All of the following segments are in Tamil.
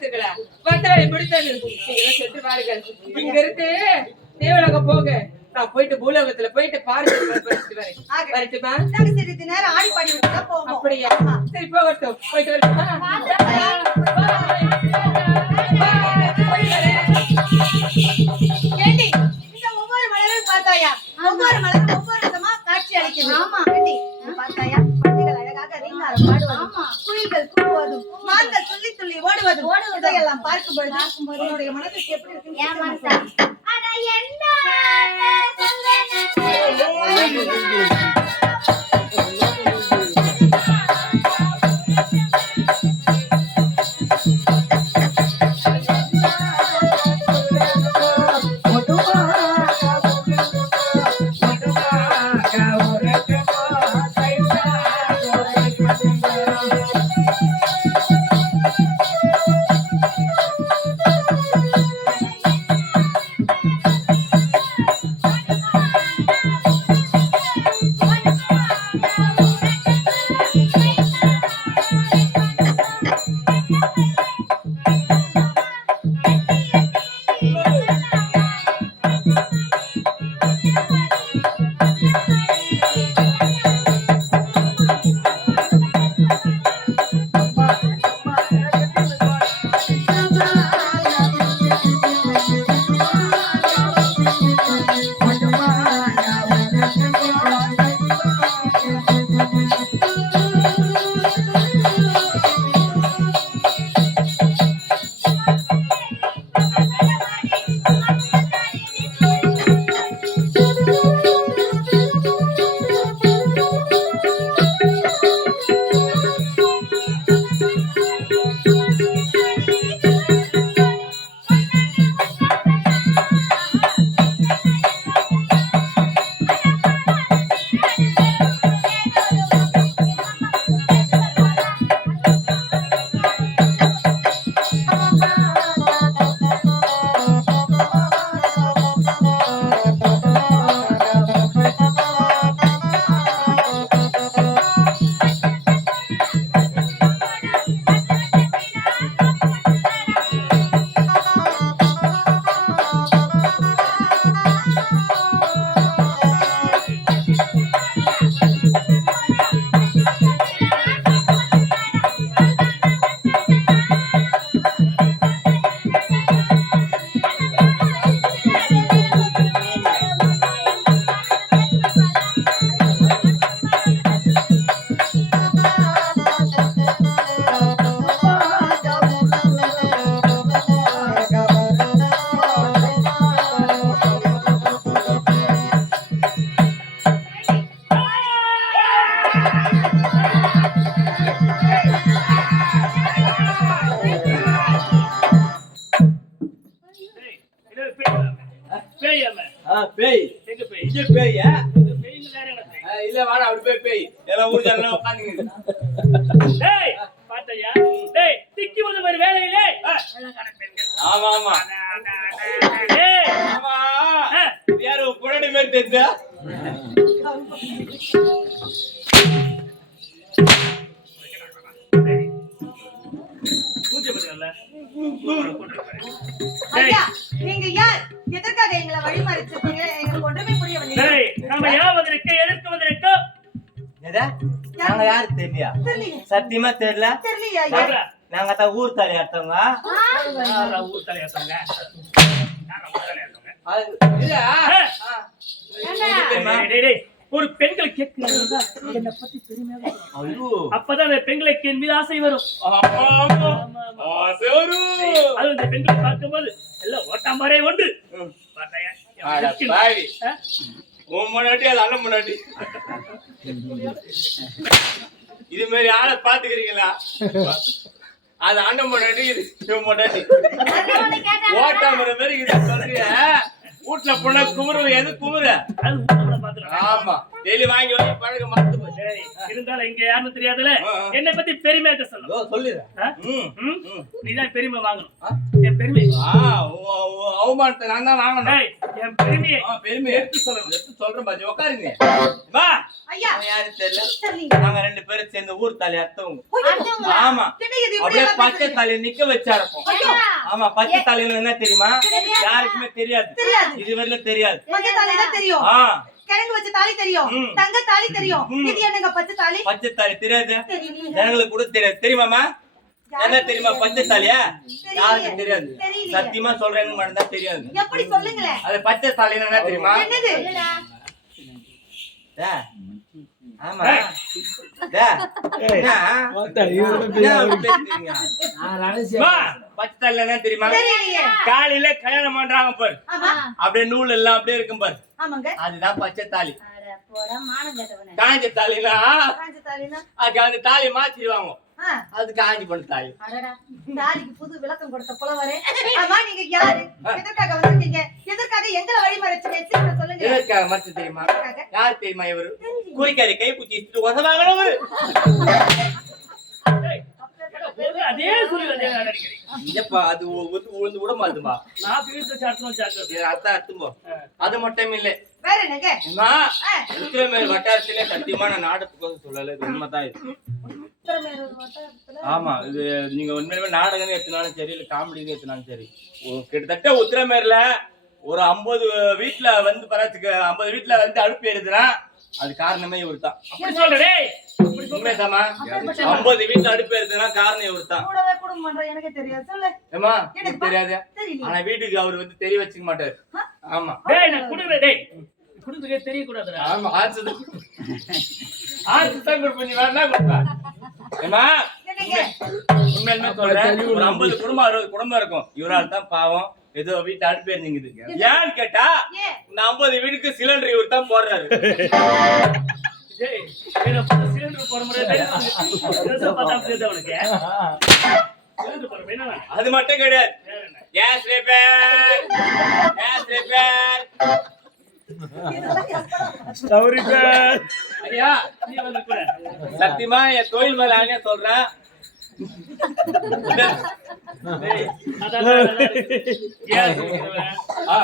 பார்த்தீங்களா? வந்தாலே முடித்தது. நீங்க சென்று பாருங்கள். இங்க இருந்து தேவலோகம் போங்க. நான் போயிட்டு பூலோகத்துல போயிட்டு பார்த்து வரேன். வரட்டுமா? நாங்க சிறிது நேரம் ஆடி பாடி விட்டு போவோம். அப்படியா? சரி போகட்டும். போயிட்டு வரட்டுமா? ஏண்டி இந்த ஒவ்வொரு மலரும் பார்த்தாயா? ஒவ்வொரு மலரும் ஒவ்வொரு விதமா காட்சி அளிக்குது. ஆமா ஏண்டி பார்த்தாயா? பறவைகள் அழகாக ரீங்காரம் பாடுவதும், குயில்கள் கூவுவதும், மான்கள் துள்ளி துள்ளி ஓடுவதும் இதையெல்லாம் பார்க்கும் பொழுது உன்னுடைய மனதுக்கு எப்படி இருக்கு? ஏன் மனசா? அட என்ன பேய் எங்க பேய்? இங்க பேயா? இந்த பேய்ங்க வேற என்ன பேய்? இல்ல வாடா அப்படி போய் பேய். எல்லாம் ஊர் ஜனங்க உட்கார்ந்துங்க. டேய் பாத்தையா? டேய் திக்கி வந்து மாதிரி வேலையிலே. அழகான பெண்கள். ஆமா ஆமா. டேய் ஆமா. யாரோ குரடி மாதிரி தெரிஞ்சா? பூஜை பண்ணல. ஐயா நீங்க யார்? எதற்காக எங்களை வழிமறிச்சிருக்கீங்க? எங்களுக்கு ஒன்றுமே புரியவில்லை. டேய் நாம யார் வந்திருக்க? எதற்கு வந்திருக்க? ஏதா நாங்க யாரு தெரியலையா? சத்தியமா தெரியல. தெரியலையா? நாங்க தான் ஊர் தலையாட்டவங்க. ஊர் தலையாட்டவங்க. ஒரு பெண்கள் கேட்கிறாங்க என்ன பத்தி தெரியுமா? அப்பதான் அந்த பெண்களுக்கு என் மீது ஆசை வரும். அது அந்த பெண்களை பார்க்கும்போது எல்லாம் ஓட்டா மாதிரியே ஒன்று இது மாதிரி ஆளை பாத்துக்கிறீங்களா? அது அண்ணன் பொண்டாட்டி இது பொண்டாட்டி ஓட்டாமற மாதிரி இது சொல்றீங்க. வீட்டுல பொண்ணு குமுறு எது குமுறு? ஆமா டெய்லி வாங்கி வாங்கி பழக மறந்து போச்சு. இருந்தாலும் இங்க யாருன்னு தெரியாதுல என்னை பத்தி பெருமையாக சொல்லணும். சொல்லுறேன் நீதான் பெருமை வாங்கணும். என் பெருமை அவமானத்தை நான் தான் வாங்கணும். என் பெருமையை பெருமையை எடுத்து சொல்லணும். எடுத்து சொல்றேன் பாஜி உட்காருங்க. ஐயா யாரு தெரியல தெரியல. நாங்க 2 பேரும் சேர்ந்து ஊர் தாலி அர்த்தவங்க அடுத்தவங்களா? ஆமா என்ன இது இப்படி அப்படியே எல்லாம் பச்சை தாலி நிக்க வச்சா இருப்போம் ஐயா, ஆமா பச்சை தாலின்னு என்ன தெரியுமா யாருக்குமே தெரியாது தெரியாது. இதுவரையிலும் தெரியாது பச்சை தாலி தான் தெரியும். ஆ கிழங்கு வச்ச தாலி தெரியும். ம். தங்க தாலி தெரியும். ம். இது என்னங்க பச்சை தாலி? பச்சை தாலி தெரியாது தெரியலையே. ஜனங்களுக்கு கூட தெரியாது தெரியுமாமா என்ன தெரியுமா பச்சை தாலியா தெரியலையே. யாருக்கு தெரியாது தெரியலையே. சத்தியமா சொல்றேன்னு மட்டும் தான் தெரியாது எப்படி சொல்லுங்களேன்? அது பச்சை தாலின்னு என்ன தெரியுமா என்னது? சொல்லுடா. டா. ஆமா டா. என்ன? என்ன அப்படி பேசுறீங்க? அம்மா, பச்சை தாலின்னா என்ன தெரியுமா தெரியலையே. காலையில கல்யாணம் பண்றாங்க பாரு ஆமா. அப்படியே நூல் எல்லாம் அப்படியே இருக்கும் பாரு ஆமாங்க. அதுதான் பச்சை தாலி அட போடா, மானம் கெட்டவனே. காஞ்ச தாலினா காஞ்ச தாலினா? அதுக்கு அந்த தாலி மாத்திடுவாங்க ஆ, அது காஞ்சி பண்ண தாலி அடடா. தாலிக்கு புது விளக்கம் கொடுத்த புலவரே. ஆமா, நீங்க யாரு? எதற்காக வந்திருக்கீங்க? எதற்காக எங்களை வழிமறைச்சீங்க? சீக்கிரம் சொல்லுங்க. எதற்காக மறைச்சு தெரியுமா எதற்காக? யார் தெரியுமா இவரு குறிக்காரி கை பூச்சி உதவாங்களவரு அதே சொல்லி அதே அடிக்கடி இல்லப்பா அது உழுந்து விட மாட்டுப்பா நான் வீட்டு சாட்டணும் சாட்டு அர்த்தம் அர்த்தம்போ அது மட்டும் இல்ல வேற என்னங்க? உத்திரமேல் வட்டாரத்திலே சத்தியமான நாடகத்துக்கு சொல்லல இது உண்மைதான் இது உத்திரமேரூர் வட்டாரத்துல ஆமா இது நீங்க உண்மையிலுமே நாடகம் எடுத்தினாலும் சரி இல்ல காமெடி எடுத்தினாலும் சரி கிட்டத்தட்ட உத்திரமேர்ல ஒரு 50 வீட்டுல வந்து பரத்துக்கு 50 வீட்டுல வந்து அடுப்பு ஏறுதுன்னா அது காரணமே இவர் தான் அப்படி சொல்றே உண்மைதாமா 50 வீட்டுல அடுப்பு ஏறுதுன்னா காரணம் இவர் தான் கூடவே குடும்பம் பண்ற எனக்கு தெரியாது. சொல்லு. ஏமா எனக்கு தெரியாது தெரியல. ஆனா வீட்டுக்கு அவர் வந்து தெரிய வச்சுக்க மாட்டாரு ஆமா டேய் நான் குடுறேன் டேய் குடுறதுக்கே தெரிய கூடாதுடா ஆமா ஆச்சு தான் கொடுப்பீங்க வேற என்ன கொடுப்பா ஏமா என்னங்க? உண்மையிலுமே சொல்றேன் ஒரு 50 குடும்பம் 60 குடும்பம் இருக்கும் இவரால் தான் பாவம் ஏதோ வீட்டு அடுப்பு இருந்தீங்க ஏன்னு கேட்டா ஏன்? இந்த 50 வீட்டுக்கு சிலிண்டர் இவர் தான் போடுறாரு டேய் என்ன சிலிண்டர் போற முறை தெரியும் பார்த்தா தெரியுது அவனுக்கு சிலிண்டர் போற என்ன அது மட்டும் கிடையாது கேஸ் ரிப்பேர் ஐயா நீ வந்து கூட சத்தியமா என் தொழில் மேல ஆகிய சொல்றேன் டேய் அதான் கேஸ் ஆ,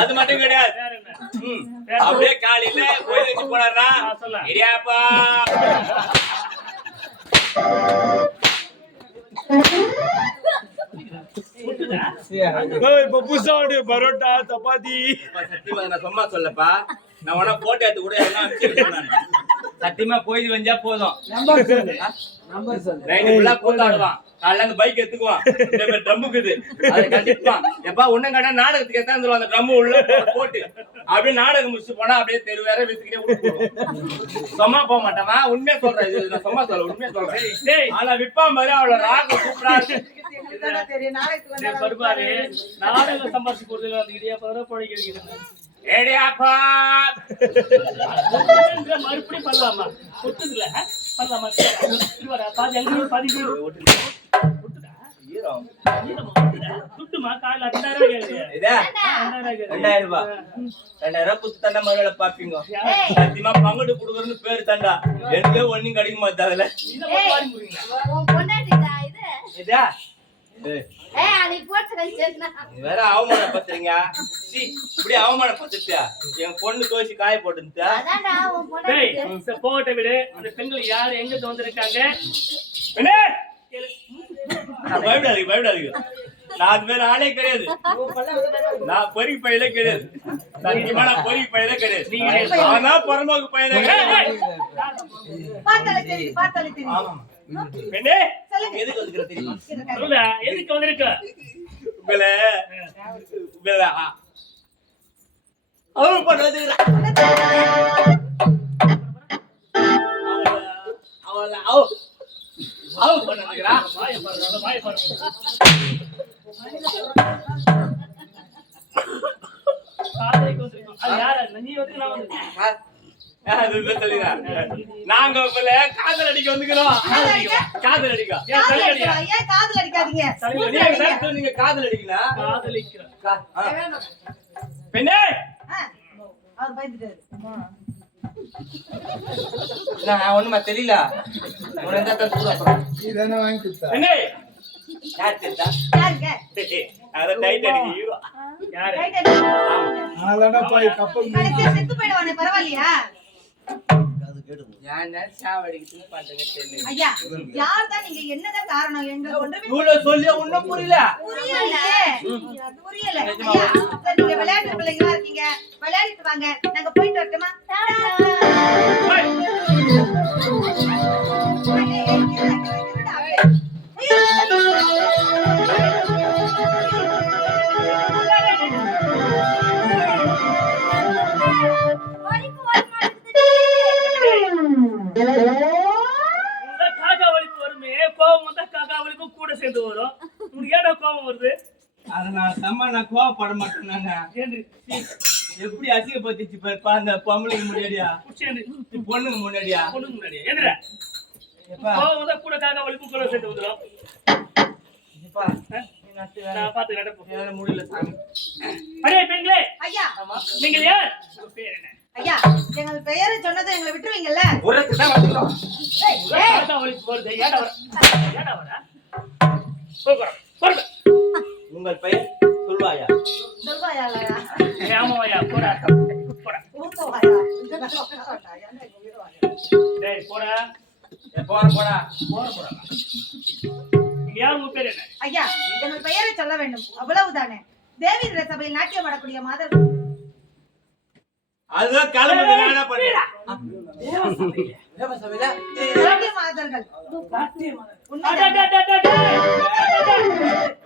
அது மட்டும் கிடையாது வேற என்ன ம், அப்படியே காலையில கோயில் வச்சு போனாரா சொல்லலாம். இடியாப்பா பரோட்டா சப்பாத்தி அப்பா, சத்தியமா நான் சும்மா சொல்லப்பா நான் உன போட்டோ எடுத்து கூட எல்லாம் அனுப்பிச்சிருக்கேன் நானு. சத்தியமா கோயில் வந்தா போதும் நைட்டு ஃபுல்லா கூத்தாடுவான் காலைல அந்த பைக் எடுத்துக்குவான் இந்த பேர் ட்ரம்முக்குது அதை கட்டிப்பான் எப்பா ஒண்ணும் கடை நாடகத்துக்கு எத்தாந்துருவான் அந்த ட்ரம் உள்ள போட்டு அப்படியே நாடகம் முடிச்சு போனா அப்படியே தெரு வேற வீட்டுக்கிட்டே விட்டு சும்மா போக மாட்டாமா உண்மையா சொல்றேன் இது நான் சும்மா சொல்ல உண்மையா சொல்றேன் டேய் ஆனா விப்பான் பாரு அவள ராகம் சூப்பரா இருக்கு எங்களுக்கு தானே தெரியும். நாளைக்கு டேய் வந்தா பருப்பாரு நாடகம் சம்பாதிச்சு கொடுத்தது அந்த இடியாப்பா பொழைக்க வைக்கிறேன் ஏடியாப்பா மறுபடியும் பண்ணலாமா ஒத்துக்கல பண்ணலாமா இதுவரை பாதி அங்கே பாதி துட்டுமா காலைல 2000 கேக்குறியா இதா 2000 கேக்குறியா 2000 ரூபாய் 2000 குத்து தண்டை மறுவேளை பாப்பீங்க சத்தியமா பங்கடு குடுக்குறன்னு பேரு தண்டா எனக்கே ஒண்ணும் கிடைக்க மாட்டா அதுல இத மட்டும் வாங்கி போறீங்களா உன் பொண்டாட்டிடா இது. இதா ஏய், அன்னைக்கு போட்டு கழிச்சேன்னா. நீ வேற அவமானப்படுத்துறீங்க சி இப்படி அவமானப்படுத்தியா என் பொண்ணு தோசி காய போட்டுருந்தா அதான்டா உன் டேய் பொண்டாட்டி. போட்ட விடு அந்த பெண்கள் யார் எங்க வந்திருக்காங்க என்ன பயப்படாதீங்க நான் அது மேல ஆளே கிடையாது நான் பொறி பையில கிடையாது சத்தியமா நான் பொறி பையில கிடையாது ஆனா பரமோக்கு பையில கிடையாது பார்த்தாலே தெரியுது. பார்த்தாலே தெரியுது. ஆமா பெண்ணே எதுக்கு வந்துக்கிற தெரியுமா சொல்லுடா எதுக்கு வந்திருக்க உங்களை அவள் பண்ணது அவள் பண்ணதுக்கிறா வாய பாரு காதலிக்கு வந்திருக்கோம் அது யாரா நீ வந்து நான் வந்து நாங்க உங்களை காதல் அடிக்க வந்துக்கிறோம் காதல் அடிக்க ஏன் காதல் தலையடியா அடிக்கலாம். ஏன் காதல் அடிக்காதீங்க? நீங்க காதல் அடிக்கலாம் காதலிக்கிறேன் பெண்ணே அவர் பயந்துட்டாரு. நான் ஒண்ணுமா தெரியல இதானே வாங்கி கொடுத்தா பெண்ணே யார் தெரிஞ்சா யாருங்க? அதான் டைட் அடிக்க ஹீரோ யாரு ரைட் அடிங்க. நான்தான்டா போய் கப்பல் கடைசியா செத்து போயிடுவானே, பரவாயில்லையா? ஏன்டா சாவடிக்குதுன்னு பாத்துங்க தெரியல. ஐயா யார் தான் நீங்க என்னதான் காரணம் எங்களுக்கு ஒன்றுமே இவ்வளவு சொல்லி ஒண்ணும் புரியல. புரியலையே. புரியல ஐயா சரி, நீங்க விளையாட்டு பிள்ளைங்களா இருக்கீங்க விளையாடிட்டு வாங்க நாங்க போயிட்டு வரட்டுமா வலிப்பு வர மாட்டேங்குது. இந்த காக்கா வலிப்பு வருமே, கோவம் வந்தா காக்கா வலிப்பு கூட சேர்ந்து வரும். உனக்கு ஏன்டா கோவம் வருது? நான் கோவப்பட மாட்டேன். ஏன்டி? எப்படி அசிங்கப்பட்டுச்சு பாருப்பா அந்த பொம்பளைக்கு முன்னாடியா குச்சியேண்டி? பொண்ணுங்க முன்னாடியா. பொண்ணுக்கு முன்னாடியா? ஏன்டா? கோவம் வந்தா கூட காக்கா வலிப்பு கூட சேர்ந்து வந்துரும். எப்பா, நான் பாத்து நடப்போம். என்னால முடியல சாமி. அடே பெண்களே, ஐயா நீங்கள் யார்? உங்க பேர் என்ன? ஐயா எங்கள் பெயரை சொன்னதை எங்களை விட்டுருவீங்கல்ல உரத்துதான் வந்துடும். காக்கா வலிப்பு வருது. ஏன்டா வர? ஏன்டா வர? போறோம். போறோம். உங்கள் பெயர் சொல்வாயா? சொல்வாயாலயா ஆமாவாயா, போடா. போடா. ஊத்தவாயா டேய், போடா. போற போடா. போடா. நீங்க யார்? உங்க பேர் என்ன? ஐயா எங்கள் பெயரை சொல்ல வேண்டும் அவ்வளவுதானே தேவீந்திர சபையில் நாட்டியம் ஆடக்கூடிய மாதர்கள் அதுதான் கிளம்புது. நான் என்ன பண்ணேன்? நாட்டிய மாதர்கள் உண்மைதான்.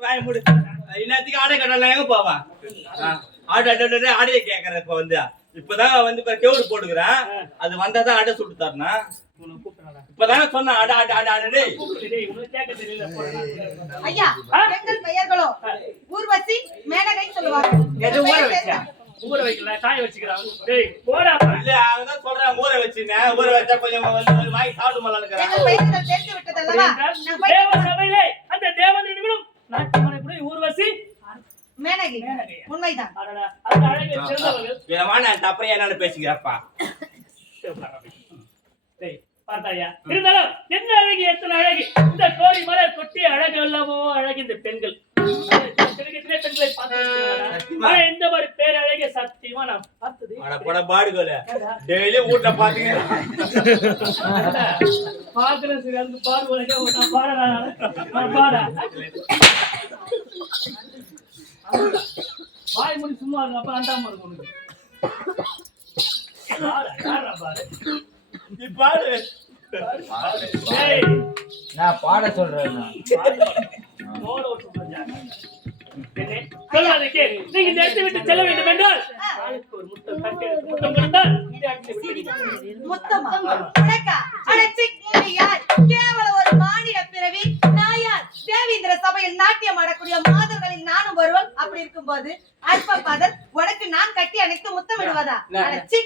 வாய மூடு. இன்னத்துக்கு ஆடை கடல எங்க போவா? ஆடையை கேக்குற இப்ப வந்து இப்பதான் வந்து கேவுடு போட்டுக்கிறேன். அது வந்தாதான் ஆடை சுட்டு தரணும். இப்பதானே சொன்ன ஆடை ஆடை ஆடை ஆடை. டேய், உங்களுக்கு கேட்க தெரியல. போடா. ஐயா எங்கள் பெயர்களோ ஊர்வசி மேனகை சொல்லுவார்கள் எது ஊற வச்சா? ஊற வைக்கல, காய வச்சுக்கிறான். டேய், போடா. இல்ல அவதான் சொல்றேன் ஊற வச்சுனேன். ஊற வச்சா கொஞ்சம் வந்து வாங்கி சாப்பிடுமாலான்னு எங்கள் பெயர்கள் தெரிந்து விட்டதல்லவா நாங்க தேவ போய் சபையிலே அந்த தேவனிடம் நாட்டியமனை கூட ஊர்வசி மேனகை உண்மைதான் அடடா, அந்த அழகை சேர்ந்தவர்கள். வேணாமா நான் தப்பையா என்னன்னு பேசிக்கிறப்பா. டேய், பார்த்தாயா? இருந்தாலும் என்ன அழகு, எத்தனை அழகு! இந்த கோடி மலர் கொட்டி அழகு அல்லவோ அழகு இந்த பெண்கள். எத்தனை பெண்களை பார்த்திருக்கிறீர்களா? ஆனா இந்த மாதிரி பேரழகை சத்தியமா நான் பார்த்தது அட போட பாடுகோல டெய்லி வீட்ல பாத்தீங்க. பாக்குறேன் சரி, அதுக்கு பாடு உனக்கே நான் பாடுறேன். நான் பாட வாய் மூடி சும்மா இருக்கு. அப்ப அண்டாம இருக்கும் உனக்கு. பாடு. நீ பாடு. டேய், நான் பாட சொல்றேன். போட விட்டு போறியா? என்னே? சொல்லாதே கேள். நீங்க இந்த இடத்தை விட்டு செல்ல வேண்டும் என்றால் ஆளுக்கு ஒரு முத்தம் தட்டி எடுத்து முத்தம் கொடுத்தால் இந்த இடத்தை விட்டு முத்தமா உனக்கா அடச்சி நீ யார் கேவல ஒரு மானிட பிறவி நாயார் தேவீந்திர சபையில் நாட்டியம் ஆடக்கூடிய மாதர்களில் நானும் வருவன் அப்படி இருக்கும்போது அற்ப பாதர் உனக்கு நான் கட்டி அணைத்து முத்தமிடுவதா அடச்சி